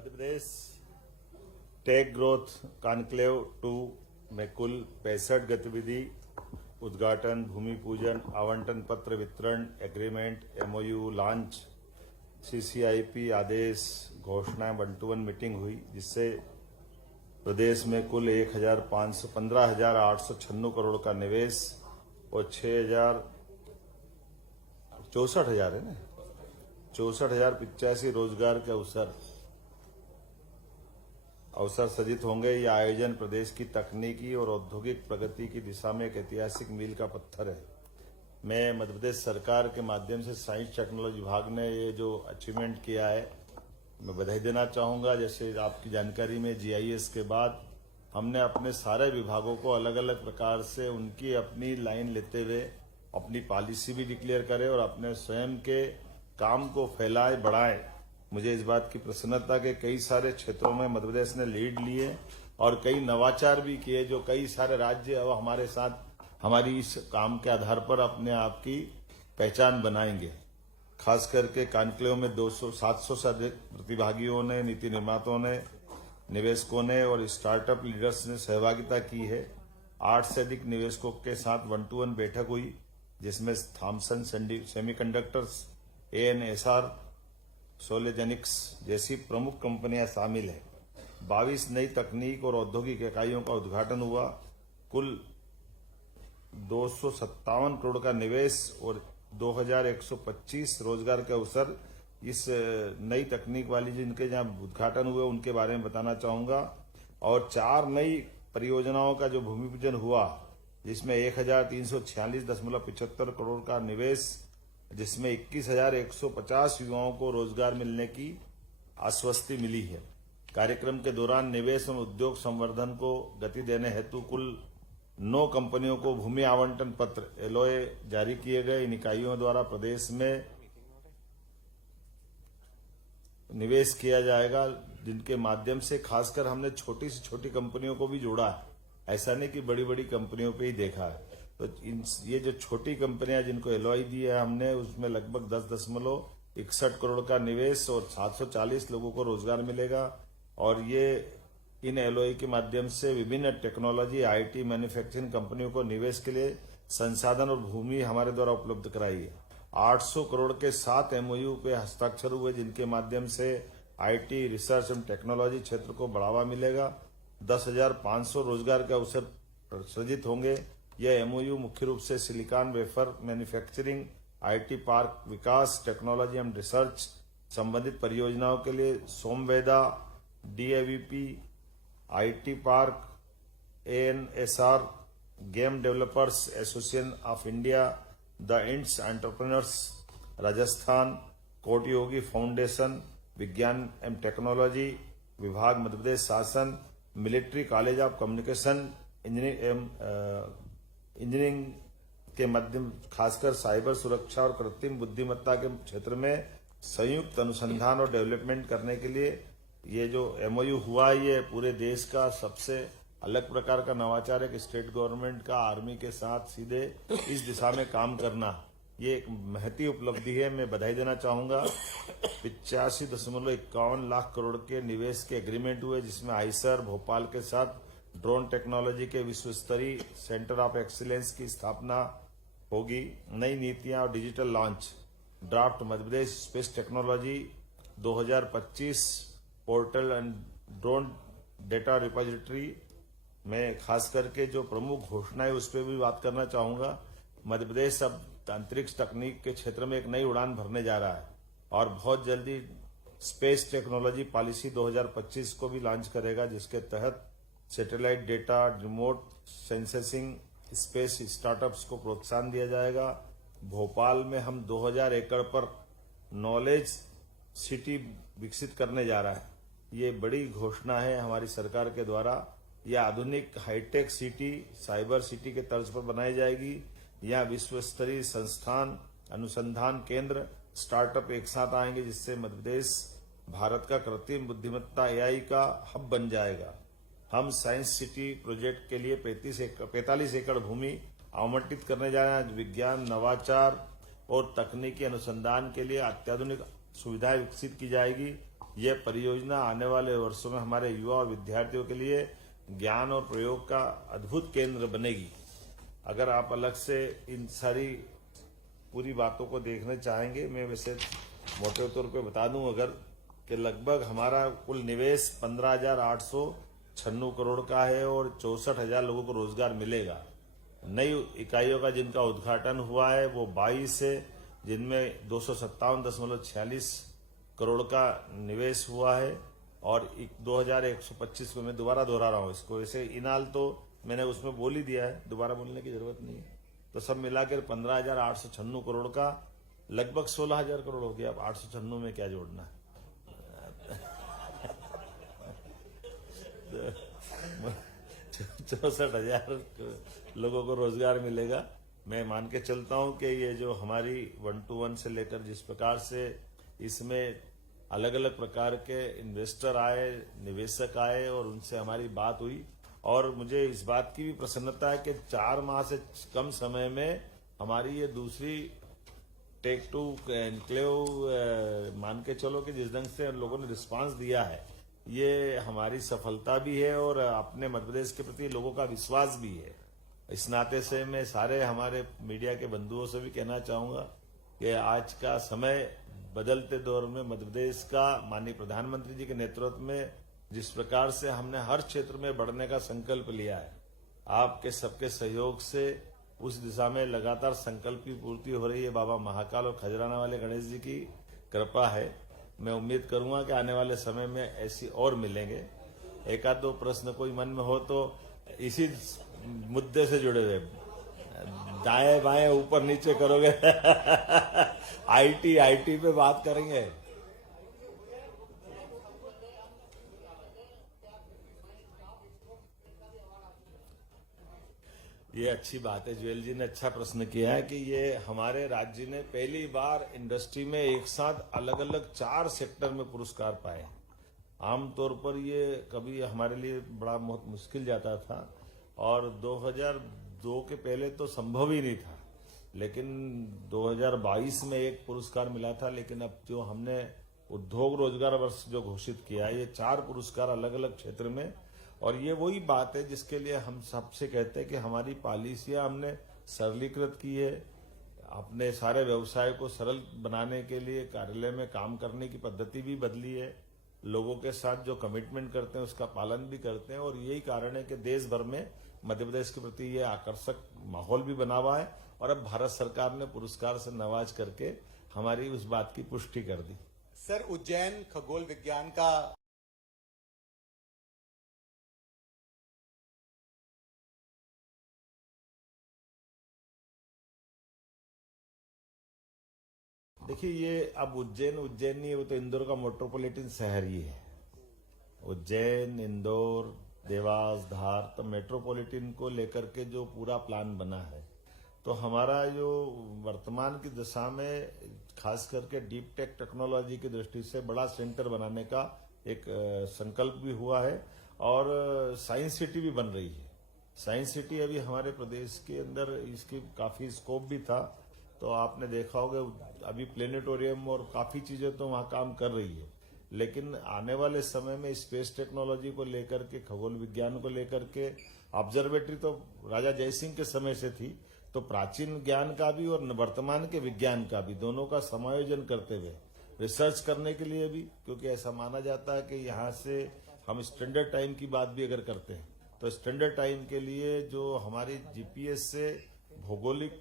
Madhya Pradesh take growth conclave 2 में कुल 65 गतिविधि, उद्घाटन, भूमि पूजन, आवंटन पत्र वितरण, एग्रीमेंट, एमओयू लॉन्च, सीसीआईपी आदेश, घोषणा 1-to-1 मीटिंग हुई, जिससे प्रदेश में कुल 15,896 करोड़ का निवेश और 64,085 है ना 64,085 रोजगार के अवसर सृजित होंगे। यह आयोजन प्रदेश की तकनीकी और औद्योगिक प्रगति की दिशा में एक ऐतिहासिक मील का पत्थर है। मैं मध्य प्रदेश सरकार के माध्यम से साइंस टेक्नोलॉजी विभाग ने ये जो अचीवमेंट किया है, मैं बधाई देना चाहूंगा। जैसे आपकी जानकारी में जीआईएस के बाद हमने अपने सारे विभागों को अलग अलग प्रकार से उनकी अपनी लाइन लेते हुए अपनी पॉलिसी भी डिक्लेयर करे और अपने स्वयं के काम को फैलाए बढ़ाए। मुझे इस बात की प्रसन्नता के कई सारे क्षेत्रों में मध्य प्रदेश ने लीड लिए और कई नवाचार भी किए, जो कई सारे राज्य अब हमारे साथ हमारी इस काम के आधार पर अपने आप की पहचान बनाएंगे। खास करके कॉन्क्लेव में 700 से अधिक प्रतिभागियों ने, नीति निर्माताओं ने, निवेशकों ने और स्टार्टअप लीडर्स ने सहभागिता की है। 8 से अधिक निवेशकों के साथ 1-to-1 बैठक हुई, जिसमें थॉमसन सेमीकंडक्टर्स, ANSR, सोलेजेनिक्स जैसी प्रमुख कंपनियां शामिल हैं। 22 नई तकनीक और औद्योगिक इकाइयों का उद्घाटन हुआ। कुल 257 करोड़ का निवेश और 2,125 रोजगार के अवसर इस नई तकनीक वाली जिनके जहां उद्घाटन हुए उनके बारे में बताना चाहूंगा। और 4 नई परियोजनाओं का जो भूमि पूजन हुआ, जिसमें 1,346.75 करोड़ का निवेश, जिसमें 21,150 युवाओं को रोजगार मिलने की आश्वस्ति मिली है। कार्यक्रम के दौरान निवेश और उद्योग संवर्धन को गति देने हेतु कुल 9 कंपनियों को भूमि आवंटन पत्र LOA जारी किए गए। इन इकाइयों द्वारा प्रदेश में निवेश किया जाएगा, जिनके माध्यम से खासकर हमने छोटी से छोटी कंपनियों को भी जोड़ा है। ऐसा नहीं कि बड़ी बड़ी कंपनियों पे ही देखा है। तो ये जो छोटी कंपनियां जिनको LOI दी है हमने, उसमें लगभग 10.61 करोड़ का निवेश और 740 लोगों को रोजगार मिलेगा। और ये इन LOI के माध्यम से विभिन्न टेक्नोलॉजी, IT, मैन्युफैक्चरिंग कंपनियों को निवेश के लिए संसाधन और भूमि हमारे द्वारा उपलब्ध कराई है। 800 करोड़ के 7 MOU पे हस्ताक्षर हुए, जिनके माध्यम से IT, रिसर्च एंड टेक्नोलॉजी क्षेत्र को बढ़ावा मिलेगा। 10,500 रोजगार के अवसर सृजित होंगे। यह MOU मुख्य रूप से silicon wafer manufacturing, IT park Vikas, technology and research संबंधित परियोजनाओं के लिए सोमवेदा, DAVP, IT park, ANSR, game developers association of India, the ends entrepreneurs Rajasthan, कोटि योगी फाउंडेशन, विज्ञान एवं टेक्नोलॉजी विभाग मध्य प्रदेश शासन, military college of communication engineering के माध्यम खासकर साइबर सुरक्षा और कृत्रिम बुद्धिमत्ता के क्षेत्र में संयुक्त अनुसंधान और डेवलपमेंट करने के लिए ये जो MOU हुआ, ये पूरे देश का सबसे अलग प्रकार का नवाचार है कि स्टेट गवर्नमेंट का आर्मी के साथ सीधे इस दिशा में काम करना, ये एक महती उपलब्धि है। मैं बधाई देना चाहूंगा। 85.51 लाख करोड़ के निवेश के एग्रीमेंट हुए, जिसमें आईसर भोपाल के साथ ड्रोन टेक्नोलॉजी के विश्व स्तरीय सेंटर ऑफ एक्सीलेंस की स्थापना होगी। नई नीतियां और digital launch, draft Madhya Pradesh space technology 2025 portal and drone data repository में खास करके जो प्रमुख घोषणा है उस पर भी बात करना चाहूंगा। मध्य प्रदेश अब अंतरिक्ष तकनीक के क्षेत्र में एक नई उड़ान भरने जा रहा है और बहुत जल्दी स्पेस टेक्नोलॉजी पॉलिसी 2025 को भी लॉन्च करेगा, जिसके तहत satellite data, remote sensing, space startups को प्रोत्साहन दिया जाएगा। भोपाल में हम 2000 एकड़ पर नॉलेज सिटी विकसित करने जा रहा है। ये बड़ी घोषणा है हमारी सरकार के द्वारा। यह आधुनिक हाईटेक सिटी, साइबर सिटी के तर्ज पर बनाई जाएगी। यहाँ विश्व स्तरीय संस्थान, अनुसंधान केंद्र, स्टार्टअप एक साथ आएंगे, जिससे मध्य प्रदेश भारत का कृत्रिम बुद्धिमत्ता AI का हब बन जाएगा। हम साइंस सिटी प्रोजेक्ट के लिए 45 एकड़ भूमि आवंटित करने जा रहे हैं। विज्ञान, नवाचार और तकनीकी अनुसंधान के लिए अत्याधुनिक सुविधाएं विकसित की जाएगी। ये परियोजना आने वाले वर्षों में हमारे युवा और विद्यार्थियों के लिए ज्ञान और प्रयोग का अद्भुत केंद्र बनेगी। अगर आप अलग से इन सारी पूरी बातों को देखने चाहेंगे, मैं वैसे मोटे तौर पे बता दूं अगर कि लगभग हमारा कुल निवेश 15,896 करोड़ का है और 64,000 लोगों को रोजगार मिलेगा। नई इकाइयों का जिनका उद्घाटन हुआ है वो 22 है, जिनमें 257.46 करोड़ का निवेश हुआ है और 2125 को मैं दोबारा दोहरा रहा हूँ इसको। ऐसे इनाल तो मैंने उसमें बोल ही दिया है, दोबारा बोलने की जरूरत नहीं है। तो सब मिलाकर 15,896 करोड़ का लगभग 16,000 करोड़ हो गया। अब 896 में क्या जोड़ना है? 64,000 लोगों को रोजगार मिलेगा। मैं मान के चलता हूं कि ये जो हमारी 1-to-1 से लेकर जिस प्रकार से इसमें अलग अलग प्रकार के इन्वेस्टर आए, निवेशक आए और उनसे हमारी बात हुई और मुझे इस बात की भी प्रसन्नता है कि 4 माह से कम समय में हमारी ये दूसरी टेक टू एनक्लेव मान के चलो कि जिस ढंग से लोगों ने रिस्पांस दिया है ये हमारी सफलता भी है और अपने मध्य प्रदेश के प्रति लोगों का विश्वास भी है। इस नाते से मैं सारे हमारे मीडिया के बंधुओं से भी कहना चाहूंगा कि आज का समय बदलते दौर में मध्य प्रदेश का माननीय प्रधानमंत्री जी के नेतृत्व में जिस प्रकार से हमने हर क्षेत्र में बढ़ने का संकल्प लिया है, आपके सबके सहयोग से उस दिशा में लगातार संकल्प की पूर्ति हो रही है। बाबा महाकाल और खजराना वाले गणेश जी की कृपा है। मैं उम्मीद करूंगा कि आने वाले समय में ऐसी और मिलेंगे। एक आध दो प्रश्न कोई मन में हो तो इसी मुद्दे से जुड़े हुए दाएं बाएं ऊपर नीचे करोगे आईटी पे बात करेंगे। ये अच्छी बात है, ज्वेल जी ने अच्छा प्रश्न किया है कि ये हमारे राज्य ने पहली बार इंडस्ट्री में एक साथ अलग अलग 4 सेक्टर में पुरस्कार पाए। आमतौर पर ये कभी हमारे लिए बड़ा बहुत मुश्किल जाता था और 2002 के पहले तो संभव ही नहीं था, लेकिन 2022 में एक पुरस्कार मिला था। लेकिन अब जो हमने उद्योग रोजगार वर्ष जो घोषित किया है, ये 4 पुरस्कार अलग अलग क्षेत्र में, और ये वही बात है जिसके लिए हम सबसे कहते हैं कि हमारी पॉलिसियां हमने सरलीकृत की है। अपने सारे व्यवसाय को सरल बनाने के लिए कार्यालय में काम करने की पद्धति भी बदली है। लोगों के साथ जो कमिटमेंट करते हैं उसका पालन भी करते हैं और यही कारण है कि देश भर में मध्य प्रदेश के प्रति ये आकर्षक माहौल भी बना हुआ है और अब भारत सरकार ने पुरस्कार से नवाज करके हमारी उस बात की पुष्टि कर दी। सर, उज्जैन खगोल विज्ञान का देखिए, ये अब उज्जैन नहीं है, वो तो इंदौर का मेट्रोपॉलिटन शहर ही है। उज्जैन, इंदौर, देवास, धार, तो मेट्रोपॉलिटन को लेकर के जो पूरा प्लान बना है, तो हमारा जो वर्तमान की दशा में खास करके डीप टेक टेक्नोलॉजी की दृष्टि से बड़ा सेंटर बनाने का एक संकल्प भी हुआ है और साइंस सिटी भी बन रही है। साइंस सिटी अभी हमारे प्रदेश के अंदर इसकी काफी स्कोप भी था, तो आपने देखा होगा अभी प्लेनेटोरियम और काफी चीजें तो वहां काम कर रही है, लेकिन आने वाले समय में स्पेस टेक्नोलॉजी को लेकर के, खगोल विज्ञान को लेकर के, ऑब्जर्वेटरी तो राजा जयसिंह के समय से थी, तो प्राचीन ज्ञान का भी और वर्तमान के विज्ञान का भी दोनों का समायोजन करते हुए रिसर्च करने के लिए भी, क्योंकि ऐसा माना जाता है कि यहाँ से हम स्टैंडर्ड टाइम की बात भी अगर करते हैं तो स्टैंडर्ड टाइम के लिए जो हमारी जीपीएस से भौगोलिक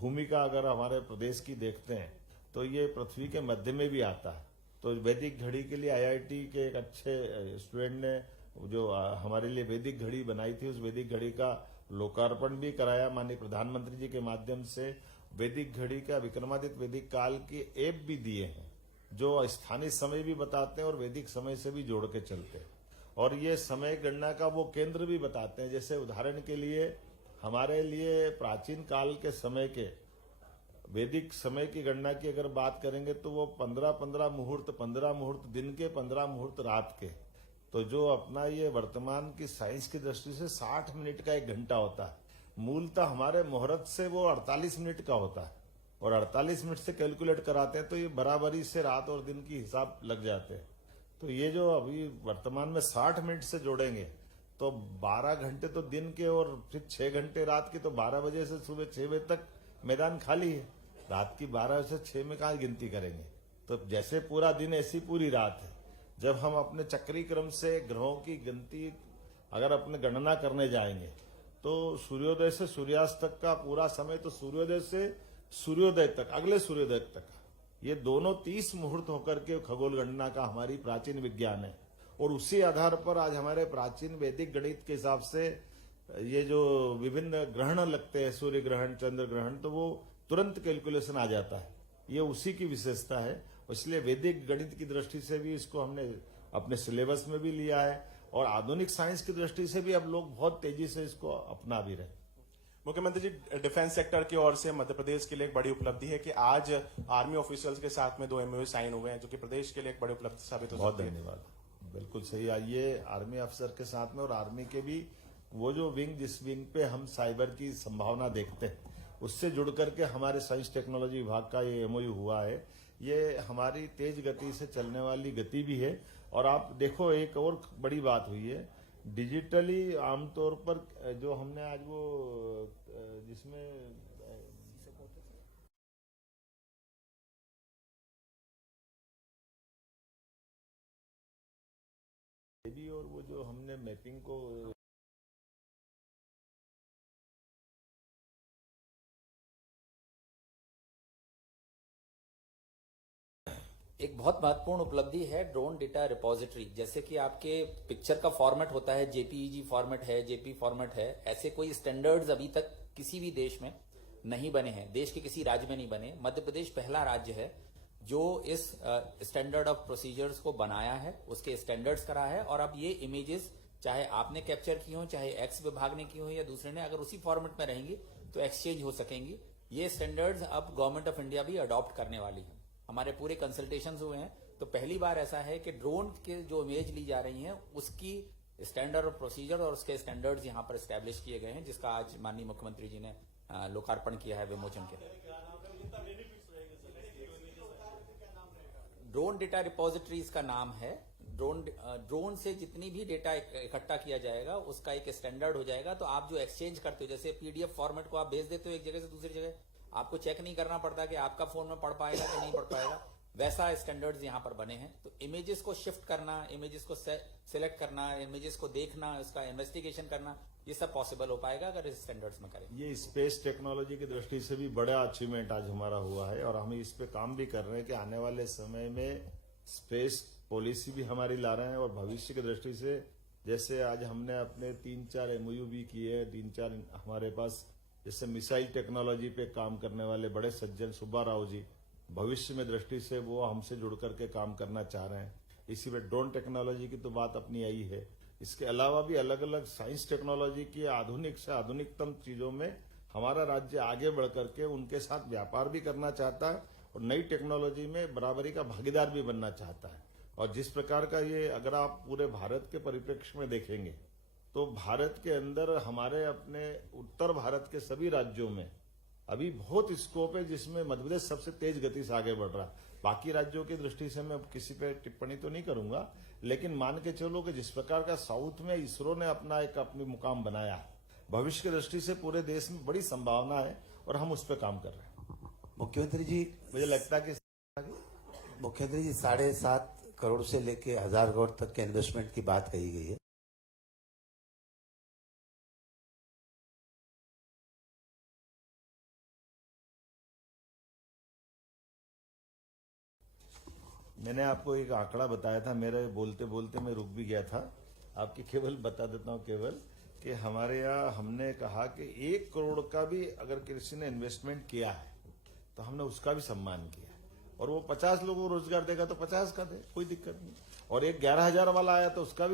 भूमिका अगर हमारे प्रदेश की देखते हैं तो ये पृथ्वी के मध्य में भी आता है। तो वैदिक घड़ी के लिए आईआईटी के एक अच्छे स्टूडेंट ने जो हमारे लिए वैदिक घड़ी बनाई थी, उस वैदिक घड़ी का लोकार्पण भी कराया माननीय प्रधानमंत्री जी के माध्यम से। वैदिक घड़ी का विक्रमादित्य वैदिक काल के ऐप भी दिए हैं जो स्थानीय समय भी बताते हैं और वैदिक समय से भी जोड़ के चलते हैं, और ये समय गणना का वो केंद्र भी बताते हैं। जैसे उदाहरण के लिए हमारे लिए प्राचीन काल के समय के वैदिक समय की गणना की अगर बात करेंगे तो वो 15 मुहूर्त, 15 मुहूर्त दिन के, 15 मुहूर्त रात के। तो जो अपना ये वर्तमान की साइंस की दृष्टि से 60 मिनट का 1 घंटा होता है, मूलतः हमारे मुहूर्त से वो 48 मिनट का होता है और 48 मिनट से कैलकुलेट कराते हैं तो ये बराबरी से रात और दिन की हिसाब लग जाते हैं। तो ये जो अभी वर्तमान में 60 मिनट से जोड़ेंगे तो 12 घंटे तो दिन के और फिर 6 घंटे रात के, तो 12 बजे से सुबह 6 बजे तक मैदान खाली है। रात की 12 से 6 में कहाँ गिनती करेंगे? तो जैसे पूरा दिन ऐसी पूरी रात है। जब हम अपने चक्री क्रम से ग्रहों की गिनती अगर अपने गणना करने जाएंगे तो सूर्योदय से सूर्यास्त तक का पूरा समय, तो सूर्योदय से सूर्योदय तक, अगले सूर्योदय तक, ये दोनों 30 मुहूर्त होकर के खगोल गणना का हमारी प्राचीन विज्ञान है। और उसी आधार पर आज हमारे प्राचीन वैदिक गणित के हिसाब से ये जो विभिन्न ग्रहण लगते हैं, सूर्य ग्रहण, चंद्र ग्रहण, तो वो तुरंत कैलकुलेशन आ जाता है। ये उसी की विशेषता है। इसलिए वैदिक गणित की दृष्टि से भी इसको हमने अपने सिलेबस में भी लिया है और आधुनिक साइंस की दृष्टि से भी अब लोग बहुत तेजी से इसको अपना भी रहे। मुख्यमंत्री जी, डिफेंस सेक्टर की ओर से मध्य प्रदेश के लिए एक बड़ी उपलब्धि है कि आज आर्मी ऑफिसर्स के साथ में 2 MOU साइन हुए हैं, जो कि प्रदेश के लिए एक बड़ी उपलब्धि साबित हो बहुत सकती है। धन्यवाद। बिल्कुल सही। आइए आर्मी अफसर के साथ में और आर्मी के भी वो जो विंग, जिस विंग पे हम साइबर की संभावना देखते हैं, उससे जुड़ करके हमारे साइंस टेक्नोलॉजी विभाग का ये MOU हुआ है। ये हमारी तेज गति से चलने वाली गति भी है। और आप देखो, एक और बड़ी बात हुई है, डिजिटली आमतौर पर जो हमने आज वो जिसमें भी, और वो जो हमने मैपिंग को एक बहुत महत्वपूर्ण उपलब्धि है ड्रोन डेटा रिपोजिटरी। जैसे कि आपके पिक्चर का फॉर्मेट होता है, JPEG फॉर्मेट है, JP फॉर्मेट है, ऐसे कोई स्टैंडर्ड्स अभी तक किसी भी देश में नहीं बने हैं, देश के किसी राज्य में नहीं बने। मध्य प्रदेश पहला राज्य है जो इस स्टैंडर्ड ऑफ प्रोसीजर्स को बनाया है, उसके स्टैंडर्ड्स करा है। और अब ये इमेजेस चाहे आपने कैप्चर की हो, चाहे एक्स विभाग ने की हो या दूसरे ने, अगर उसी फॉर्मेट में रहेंगी तो एक्सचेंज हो सकेंगी। ये स्टैंडर्ड्स अब गवर्नमेंट ऑफ इंडिया भी अडॉप्ट करने वाली है। हमारे पूरे कंसल्टेशंस हुए हैं, तो पहली बार ऐसा है कि ड्रोन के जो इमेज ली जा रही हैं उसकी स्टैंडर्ड ऑफ प्रोसीजर और उसके स्टैंडर्ड्स यहाँ पर स्टैब्लिश किए गए हैं, जिसका आज माननीय मुख्यमंत्री जी ने लोकार्पण किया है, विमोचन किया। ड्रोन डेटा रिपोजिटरीज का नाम है। ड्रोन से जितनी भी डेटा इकट्ठा किया जाएगा उसका एक स्टैंडर्ड हो जाएगा। तो आप जो एक्सचेंज करते हो, जैसे PDF फॉर्मेट को आप भेज देते हो एक जगह से दूसरी जगह, आपको चेक नहीं करना पड़ता कि आपका फोन में पढ़ पाएगा कि नहीं पढ़ पाएगा, वैसा स्टैंडर्ड्स यहाँ पर बने हैं। तो इमेजेस को शिफ्ट करना, इमेजेस को सिलेक्ट करना, इमेजेस को देखना, उसका इन्वेस्टिगेशन करना, ये सब पॉसिबल हो पाएगा अगर इस स्टैंडर्ड्स में करें। ये स्पेस टेक्नोलॉजी की दृष्टि से भी बड़ा अचीवमेंट आज हमारा हुआ है और हम इस पे काम भी कर रहे हैं कि आने वाले समय में स्पेस पॉलिसी भी हमारी ला रहे हैं। और भविष्य की दृष्टि से जैसे आज हमने अपने 3-4 MOU भी किए, 3-4 हमारे पास, जैसे मिसाइल टेक्नोलॉजी पे काम करने वाले बड़े सज्जन सुब्बा राव जी, भविष्य में दृष्टि से वो हमसे जुड़ करके काम करना चाह रहे हैं। इसी में ड्रोन टेक्नोलॉजी की तो बात अपनी आई है। इसके अलावा भी अलग अलग साइंस टेक्नोलॉजी की आधुनिक से आधुनिकतम चीजों में हमारा राज्य आगे बढ़ करके उनके साथ व्यापार भी करना चाहता है और नई टेक्नोलॉजी में बराबरी का भागीदार भी बनना चाहता है। और जिस प्रकार का ये, अगर आप पूरे भारत के परिप्रेक्ष्य में देखेंगे तो भारत के अंदर हमारे अपने उत्तर भारत के सभी राज्यों में अभी बहुत स्कोप है, जिसमें मध्य प्रदेश सबसे तेज गति से आगे बढ़ रहा है। बाकी राज्यों की दृष्टि से मैं किसी पे टिप्पणी तो नहीं करूंगा, लेकिन मान के चलो कि जिस प्रकार का साउथ में इसरो ने अपनी मुकाम बनाया है, भविष्य की दृष्टि से पूरे देश में बड़ी संभावना है और हम उस पर काम कर रहे हैं। मुख्यमंत्री जी, मुझे लगता है कि 7.5 करोड़ से लेके 1000 करोड़ तक के इन्वेस्टमेंट की बात कही गई है। मैंने आपको एक आंकड़ा बताया था, मेरे बोलते बोलते मैं रुक भी गया था। आपकी केवल बता देता हूं केवल कि हमारे यहाँ हमने कहा कि 1 करोड़ का भी अगर किसी ने इन्वेस्टमेंट किया है तो हमने उसका भी सम्मान किया। और वो 50 लोगों को रोजगार देगा तो 50 का दे, कोई दिक्कत नहीं। और एक 11,000 वाला आया तो उसका भी